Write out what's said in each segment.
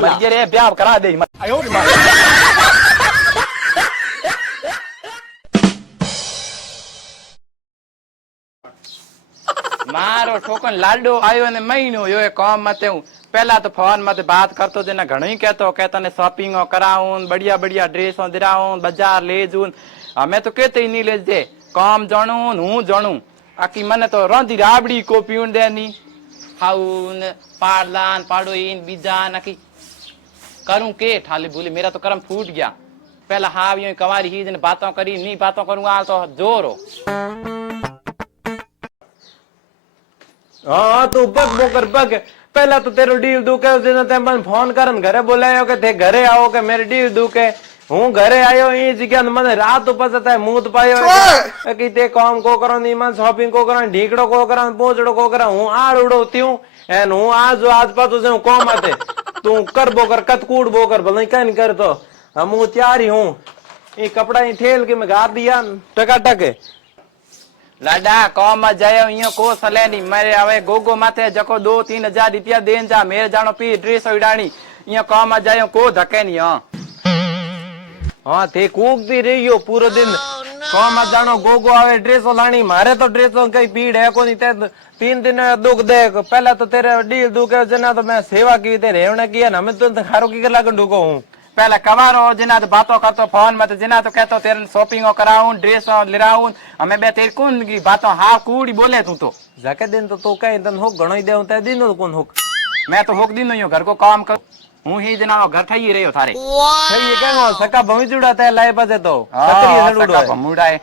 रे ब्याह करा दे मारो ठोकन लाडो आयो ने महीनो यो काम मते हूं पहला तो फोन मते बात करतो देना घणो ही कहता ने शॉपिंग कराऊं बढ़िया बढ़िया ड्रेस दिराऊं बाजार ले जून हमें तो कहते ही नहीं ले दे काम जाणू हूं जाणू आकी मने तो रोंदी राबड़ी को पीउन देनी हाउन पाड़लान पाड़ोइन बीजान आकी करूं के ठाली बोली मेरा तो कर्म फूट गया पहला हाव यूं कवारी ही ने बातों करी नहीं बातों करूंगा तो जोर हो हाँ तू बग बोकर बग पहला तो तेरो डील दुखे उस दिन ते मन फोन करन घरे बोलायो के थे घरे आओ के मेरे डील दुखे हूं घरे आयो ई जगह मने रात तो पता है मुंह तो पायो कि ते काम को करो नी मन शॉपिंग को करो ढीकड़ो को करो पोचड़ो को करो हूं आड़ उड़ो त्यूं एन हूं आज पातो से काम आते तू कर बोकर कतकूड़ बोकर भले कन कर तो हम तैयार ही हूं ये कपड़ा ही ठेल के मैं गा दिया टकाटक लाडा कौम जायो इयो को सले नी मेरे आवे गोगो माथे जको 2-3 हजार रुपया देन जा मेरे जानो पी ड्रेस उडानी इयो कौम जायो को धके नी हां ते कूक भी रहियो पूरा दिन कौम जानो गोगो आवे ड्रेस लानी मारे तो ड्रेस कई पीड़ है कोनी ते 3 दिन दुख देख पहला तो तेरे डील दुखे जना तो मैं सेवा की ते रेवने किया ना मैं तो खारो की कर लागन डुको हूं पहले कवारो जिना तो बातों करतो फोन मत जिना तो कहतो तेरे शॉपिंग कराऊं ड्रेस लिराऊं हमें बे तेरी कौन की बातों हां कूड़ी बोले तू तो जाके दिन तो कई दिन हो घणो ही देऊ ते दिन कौन हो मैं तो होक दिन घर को काम कर हूं ही जना घर ठई रहियो थारे सही के नो सका भमी जुड़ा ते लाए पजे तो सकरी सडुड़ो सका भमुड़ा है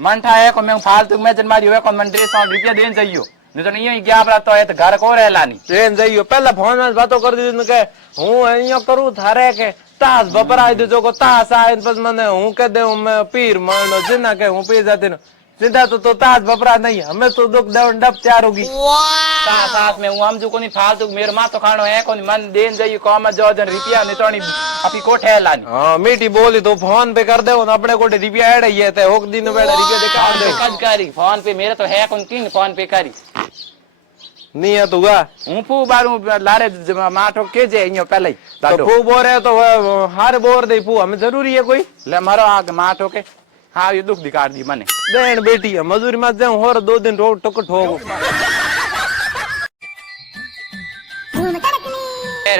मन ठाए को मैं फालतू में जन मारी होए को मन ड्रेस और रुपया देन जाइयो नहीं तो नहीं गया बरा तो है तो घर को रहला नहीं ट्रेन जाइयो पहला फोन में बातों कर दी के हूं इयो करू थारे के तास बपराई दो को तास आए बस मने हूं के दे मैं पीर मानो जिना के हूं पीर जाते न सीधा तो तास बपरा नहीं हमें तो दुख देवन डब तैयार होगी तास में हूं हम जो कोनी फालतू मेरे मां तो खानो है कोनी मन देन जाइयो काम जो जन रुपया नितोनी अपनी कोठे हैला नहीं हां मीठी बोली तो फोन पे कर दे अपने कोठे रुपया ऐड ही है ते होक दिन बेड़ा रुपया दे काट दे कद करी फोन पे मेरे तो है कोन किन फोन पे करी नहीं है तुगा हूं फू बारू लारे माठो के जे इयो पहले तो फू बोरे तो हर बोर दे फू हमें जरूरी है कोई ले मारो आग माठो के हां ये दुख दिकार दी मने देन बेटी है मजूरी मत जाऊं और 2 दिन रोड टकट हो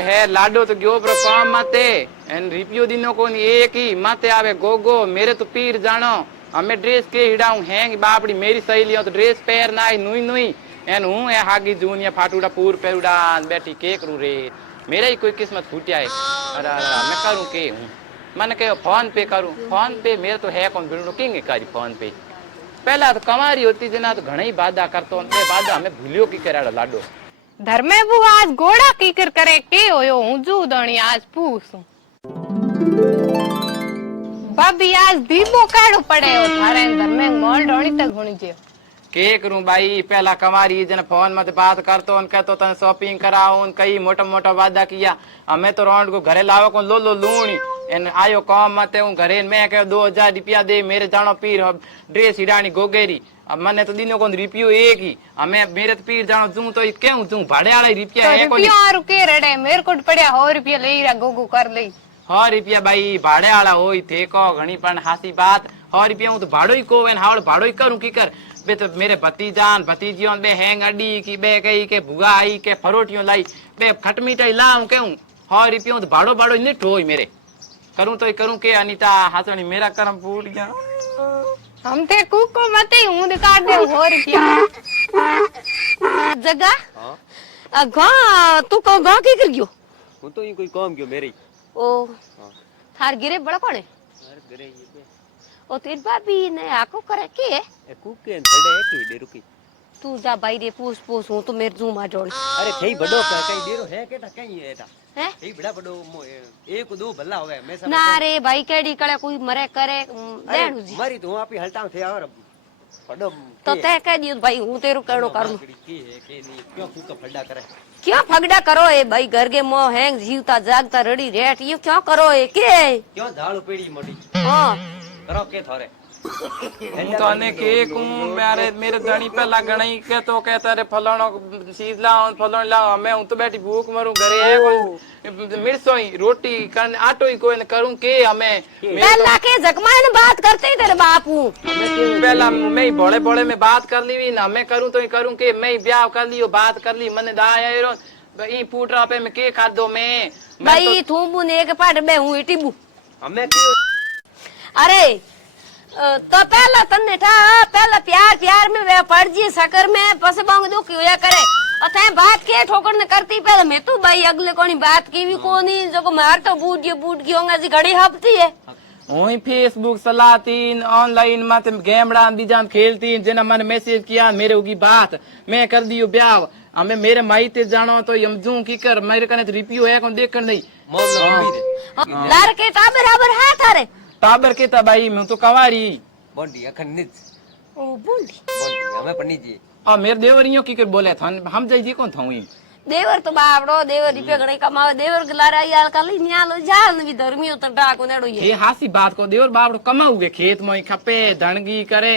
है लाडो तो गयो प्रो काम माते एन रिपियो दिनो कोनी एक ही माते आवे गोगो मेरे तो पीर जानो हमें ड्रेस के हिडाऊं हैंग बापड़ी मेरी सहेलियों तो ड्रेस पहर नाई नुई नुई एन हूं ए हागी जूनिया फाटूड़ा पूर पेरुड़ा बैठी के करू रे मेरे ही कोई किस्मत फूटिया है अरे मैं करूं के हूं मन के फोन पे करूं फोन पे मेरे तो है कौन बिल्डो किंग करी फोन पे पहला तो कमारी होती जना तो घणी बाधा करतो ए बाधा हमें भूलियो की कराड़ो लाडो धर्मे बु आज घोड़ा कीकर करे के होयो हूं जू दणी आज पूछूं भाभी आज दीबो काढो पड़े हो थारे धर्मे मोल ढोणी तक होनी चाहिए के करूं भाई पहला कमारी जन फोन मत बात करतो उन कहतो तन शॉपिंग कराऊं कई मोटा मोटा वादा किया हमें तो रोंड को घरे लावो को लो लूणी एन आयो काम मते हूं घरे मैं कहो 2000 रुपया दे मेरे जानो पीर ड्रेस हिडानी गोगेरी अब मने तो दिनो को रिपियो एक ही हमें मेरे तो पीर जानो जूं तो क्यों जूं भाड़े वाला रुपया है को रुपया रुके रड़े मेरे को पड़या 100 रुपया ले रा गोगो कर ले 100 रुपया भाई भाड़े वाला होई थे को घणी पण हासी बात 100 रुपया हूं तो भाड़ो ही को एन हावड़ भाड़ो ही करूं की कर बे तो मेरे भतीजान भतीजियों बे हैंग अडी की बे कई के भुगा आई के फरोटियों लाई बे खटमीठाई लाऊं क्यों 100 रुपया तो भाड़ो भाड़ो नहीं ठोई मेरे करूं तो करूं के अनीता हासनी मेरा कर्म फूट गया हम थे कुको मते हूं दिखा दे 100 रुपया जगह हां गा तू को गा की कर गयो हूं तो कोई काम क्यों मेरे ओ थार गिरे बड़ा कोने थार गिरे ये ओ तेरी भाभी ने आको करे के ए कुके थड़े की दे रुकी तू जा भाई रे पूछ हूं तो मेरे जू मा जोड़ अरे थई बड़ो कई देरो है केटा कई एटा है थई बड़ा बड़ो एक दो भला होवे मैं सब ना रे भाई केडी कळे कोई मरे करे देणु जी मरी तो आपी हलता थे और बड़ो तो ते कह दियो भाई हूं तेरो केड़ो करू की है के नहीं क्यों फूका फड्डा करे क्या फगड़ा करो ए भाई घर के मो हैंग जीवता जागता रड़ी रेट ये क्या करो ए के क्यों झाड़ू पेड़ी मोटी हां करो के थारे હું તો આને કે મારે મેરે ધણી પેલા ગણાઈ કે તો કહેતા રે ફલાણો ચીજ લાવો ફલાણો લાવો અમે હું તો બેઠી ભૂખ મરું ઘરે હે કોઈ મિર્ચોઈ રોટી કન આટોઈ કોઈ ને કરું કે અમે पहला के जकमा ने बात करते ही तेरे बापू पहला मैं भोले भोले में बात कर ली ना मैं करूं तो ही करूं के मैं ब्याह कर लियो बात कर ली मने दायरो ई पूटरा पे मैं के खा दो मैं भाई थूबू ने एक पाट बे हूं टीबू અમે કયું अरे तो पहला तन्ने था पहला प्यार प्यार में वे पड़ जी सकर में पस बांग दुख होया करे अथे बात के ठोकर ने करती पहले मैं तो भाई अगले कोनी बात की भी कोनी जो को मार तो बूट गई होंगे जी घड़ी हफ्ती है ओई फेसबुक चलाती ऑनलाइन माते गेमड़ा बीजा खेलती जेना मैंने मैसेज किया मेरे होगी बात मैं कर दियो ब्याह हमें मेरे माईते जानो तो यमजू की कर मेरे कने तो रिप्यू है कौन देखकर नहीं लार के ता बराबर है थारे टाबर के तबाई मैं तो कवारी બોંડી અખંડિત ओ बोली બોંડી અમે પની જી और मेरे देवरियों की कर बोले था हम जाई जी कौन था हुई देवर तो बापड़ो देवर रुपया घणे कमावे देवर गलारा याल काली न्यालो जाल भी धर्मियो तो डाको नेड़ो ये ये हासी बात को देवर बाप कमाऊगे खेत में खपे धणगी करे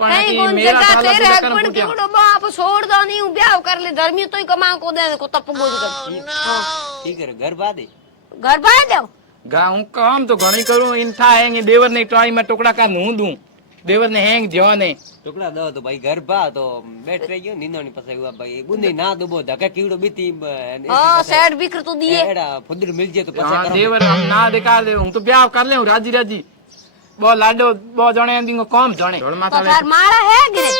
पण कहीं की कौन मेरा जगह साला तेरे तो हक करम पण फुटिया केवड़ो बाप छोड़ दो नहीं हूं ब्याह कर ले धर्मियो तो ही कमा को दे को तप बोझ कर ઠીક છે ઘર બાદે घर बाहर जाओ गाँव काम तो घणी करूं इनथा हैंगे देवर ने ट्राई में टुकड़ा का नू दूं देवर ने हैंग जो ने ટુકડા દો તો ભાઈ ઘર બા તો બેઠ રહી ગયો નીંદોની પાસે હુआ ભાઈ બુંદી ના દબો ધકા કીડો બીતી हां सेट बिखर तो दिए એડા ફુદર મિલ જાય તો પછી हाँ देवर हम ना दिखा दे हूं तो ब्याह कर ले हूं राजी राजी बो लाडो बो जणे दिंगो काम जणे ढोल तो माथा घर मारा है गिरे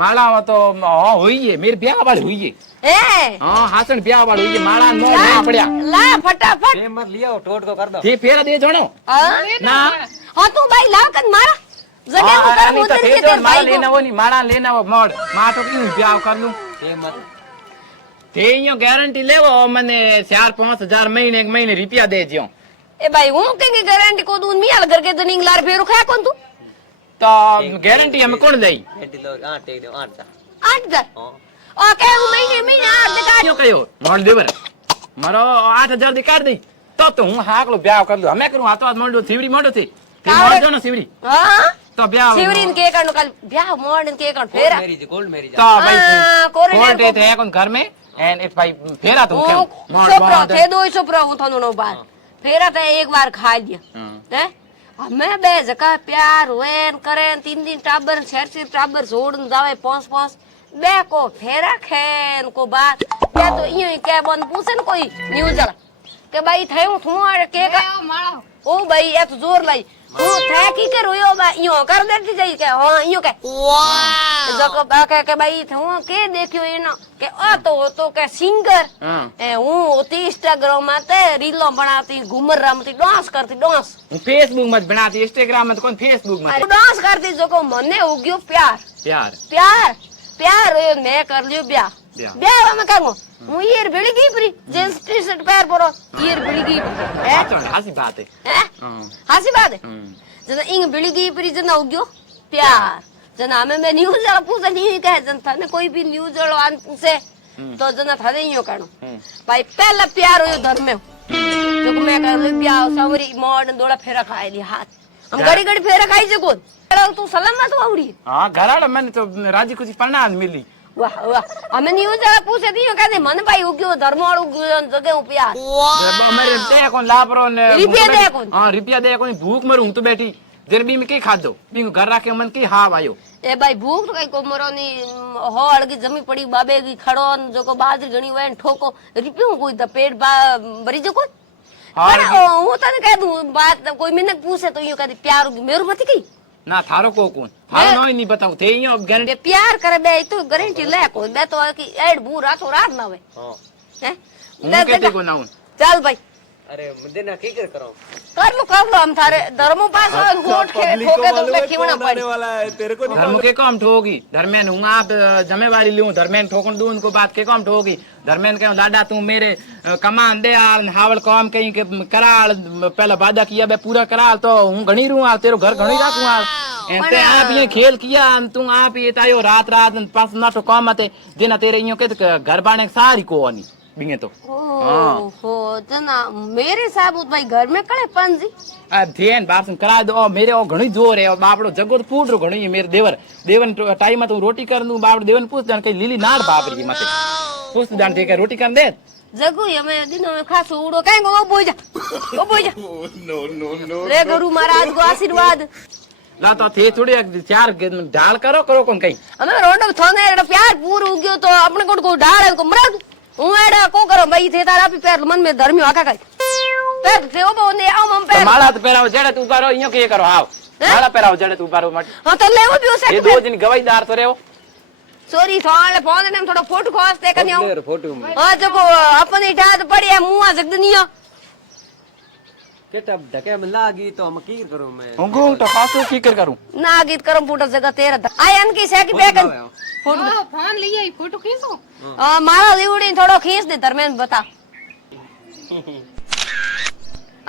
माला वो तो हां हुई है मेरे ब्याह वाली हुई है ए हां हासन ब्याह वाली हुई है माला नो नहीं पड़या ला फटाफट એ મત લિયો ટોટકો કર દો ये फेरा दे जणो ना हां तू भाई ला कन मारा जगह हाँ, उतर नहीं तो उतर दे के दो, तेरे माला भाई लेना को वो नहीं माला लेना वो मोड़ मां तो क्यों ब्याह कर लूं એ મત ते यो गारंटी लेवो मने 4-5 हजार महीने एक महीने रुपया दे जियो ए भाई हूं के गारंटी को दून मियाल करके तो निंग लार फेरो खा कौन तू तो गारंटी हमें कौन दई એટી લો આ ટેક દો 8 8000 હા ओ के महीने महीने 8 दिखा क्यों कयो मोड़ देवर मारो 8000 दिकार दई तो हूं हाकलो ब्याह कर लूं हमें करूं आ तो मोड़ो थीवड़ी मोड़ो थी ते मोड़ जो ना सीवड़ी हां तो ब्याह शिवरीन के कण कल ब्याह मोड़न के कण फेरा મેરી ગોલ્ડ મેરી तो भाई हाँ, कोरिडोर कोर्ट थे कौन घर में एंड इफ भाई फेरा तुम ओ क्यों मोड़ सोप्रा मोड़ थे दो सोप्रा वो थानो नो बात फेरा तो एक बार खा लिया हैं हमें बे जका प्यार हुए करे 3 टाबर छेर टाबर जोड़न जावे 5 बे को फेरा खेन को बात क्या तो इयो के बन पूछन कोई न्यूज के भाई थयो थू के का ओ भाई ये तो जोर लाई ओ थे की करो यो बा इयो कर देती जाई के हां इयो के वाह जको बा के भाई थू के देखियो इनो के ओ तो के सिंगर हां ए हूं ओती इंस्टाग्राम माते रीलो बनाती घूमर रमती डांस करती डांस हूं फेसबुक मत बनाती इंस्टाग्राम में तो कौन फेसबुक मत डांस करती जको मने हो गयो प्यार प्यार प्यार प्यार होयो मैं कर लियो ब्याह ब्याह। ब्याह में करूं हूं ईयर भिड़ी गई परी जींस टी शर्ट पैर परो ईयर भिड़ी गई है हासी बात है हैं हां हासी बात है जना इंग भिड़ी गई परी जना हो गयो प्यार जना हमें मैं न्यूज वाला पूछे नहीं कहे जन थाने कोई भी न्यूज वाला आन पूछे तो जना थाने यो करो भाई पहला प्यार होयो धर्म में जो मैं कर ले ब्याह सावरी मॉडर्न दोड़ा फेरा खाए ली हाथ हम घड़ी घड़ी फेरा खाई जे कोन तू सलामत आवड़ी हां घराड़ा मैंने तो राजी खुशी प्रणाम मिली वाह वाह हमें न्यूज वाला पूछे दियो कहते मन भाई हो गयो धर्म वालो जगह हो प्यार मेरे दे कौन लापरो ने रुपया दे कौन हां रुपया दे कौन भूख मरू हूं तो बैठी देर बी में के खादो बी घर राखे मन की हाव आयो ए भाई भूख तो कई कोमरो नी होड़ की जमी पड़ी बाबे की खड़ो जो को बाजरी घणी वे ठोको रुपयो कोई द पेट भरी जो कोई पर हूं तने कह दूं बात कोई मिने पूछे तो यो कहती प्यार होगी मेरो मत की ना थारो को कौन थारो नो ही नहीं बताऊं थे यो गारंटी प्यार करे बे तो गारंटी ले कोई बे तो की एड बूरा तो रात ना वे હા हैं हूं कहते को ना हूं चल भाई અરે મુદ્દે ના કી કરો कर लो हम थारे धर्मो पास होट के ठोके तो पे खीवना पड़ी धर्म के काम ठोगी धर्मेन हूं आप जिम्मेवारी लूं धर्मेन ठोकन दूं उनको बात के काम ठोगी धर्मेन कहूं लाडा तू मेरे कमान दे आल हावल काम कहीं के कराल पहला वादा किया बे पूरा कराल तो हूं घणी रू आ तेरो घर घणी राखूं आ एते आप ये खेल किया तू आप ये तायो रात रात पास ना तो काम आते देना तेरे यो के घर बाने सारी कोनी बींगे तो ओहो तना मेरे साबुत भाई घर में कड़े पंजी आ धेन बासन करा दो मेरे ओ घणी जोर है बापड़ो जगो तो पूडरो घणी है मेरे देवन टाइम में तो रोटी कर दूं बापड़ो देवन पूछ जान कई लीली नाड़ बापरी मते पूछ जान के रोटी कर दे जगू हमें दिनों में खास उड़ो कहीं वो बोल जा रे गुरु महाराज को आशीर्वाद ला तो थे थोड़ी चार ढाल करो कौन कहीं हमें रोड थाने एड़ा प्यार पूर उग्यो तो अपने को ढाल है को मरा दू હું એડા કો કરો ભાઈ थे तारा भी पैर मन में धर्मी आका कई पैर थे ओ बोने आओ हम पैर माला तो पेराओ जेड़े तू बारो इयो के करो आओ माला पेराओ जेड़े तू बारो मट हां तो लेवो भी हो ये सके दो दिन गवाईदार तो रेवो सॉरी थाले फोन ने थोड़ा फोटो खोसते कन्या फोटो हां जको अपनी ठात पड़ी है मुआ जगदनिया केटा ढके में लागी तो हम की करूं मैं हुंगू तो खासो की करूं ना गीत करम फूटा जगह तेरा आयन की से की बेकन फोटो फोन लिए फोटो खींचो मारा लिवड़ी थोड़ो खींच दे धर्मेंद्र बता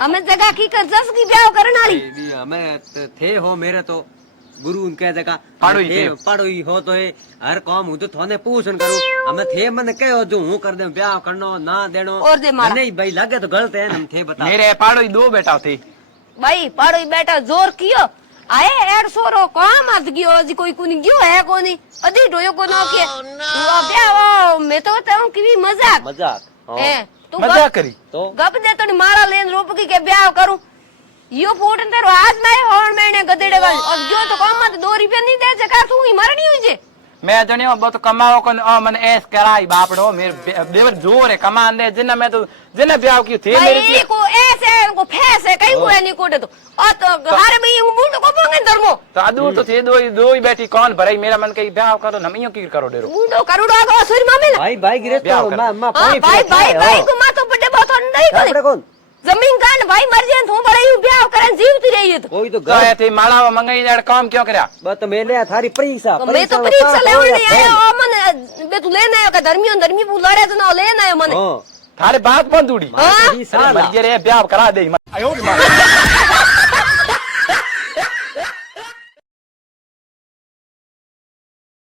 हमें जगह की कर जस की ब्याह करने वाली हमें थे हो मेरे तो गुरु उनके जगह पढ़ोई हो तो हर काम हूं तो थाने पूछन करूं हमें थे मन कहो जो हूं कर दे ब्याह करनो ना देनो और दे मारा नहीं भाई लगे तो गलत है हम थे बता मेरे पाड़ो दो बेटा थे भाई पाड़ो बेटा जोर कियो आए 150 रो काम आज गयो जी कोई कोनी गयो है कोनी अधी डोयो को ना के ब्याह मैं तो कहता हूं कि मजाक ए तू मजाक करी तो गप दे तो मारा लेन रोपकी के ब्याह करूं यो फूटन तेरो आज नहीं होण मैंने गदेड़े वाली और जो तो काम मत 2 रुपया नहीं दे जका तू ही मरनी हुई जे मैं जणियो बहुत कमाओ कन मन ऐस कराई बापड़ो मेरे देवर जोर है कमान दे जिन्ना मैं तो जिन्ना ब्याह की थे मेरे भाई को ऐसे को फैसे कहीं को नहीं कोडे तो और तो हारे भाई बूंद को पोंगे धर्मो तो अदू तो थे दो ही बैठी कौन भराई मेरा मन कहीं ब्याह करो नमियो की करो डेरो बूंदो करुड़ो को सुर मामे भाई गिरे तो मैं भाई को मातो पड़े बहुत नहीं करे जमीन कांड भाई मर जाए तू बड़े ब्याह करन जीवती रही है तो कोई तो गए थे माला मंगाई जड़ काम क्यों करया बस तो मैं ले थारी परीक्षा मैं तो परीक्षा लेवण नहीं आया ओ मन बे तू लेने आयो का धर्मी पू लड़े तो ना लेने आयो मन थारे बात बंद उड़ी हां मर रे ब्याह करा दे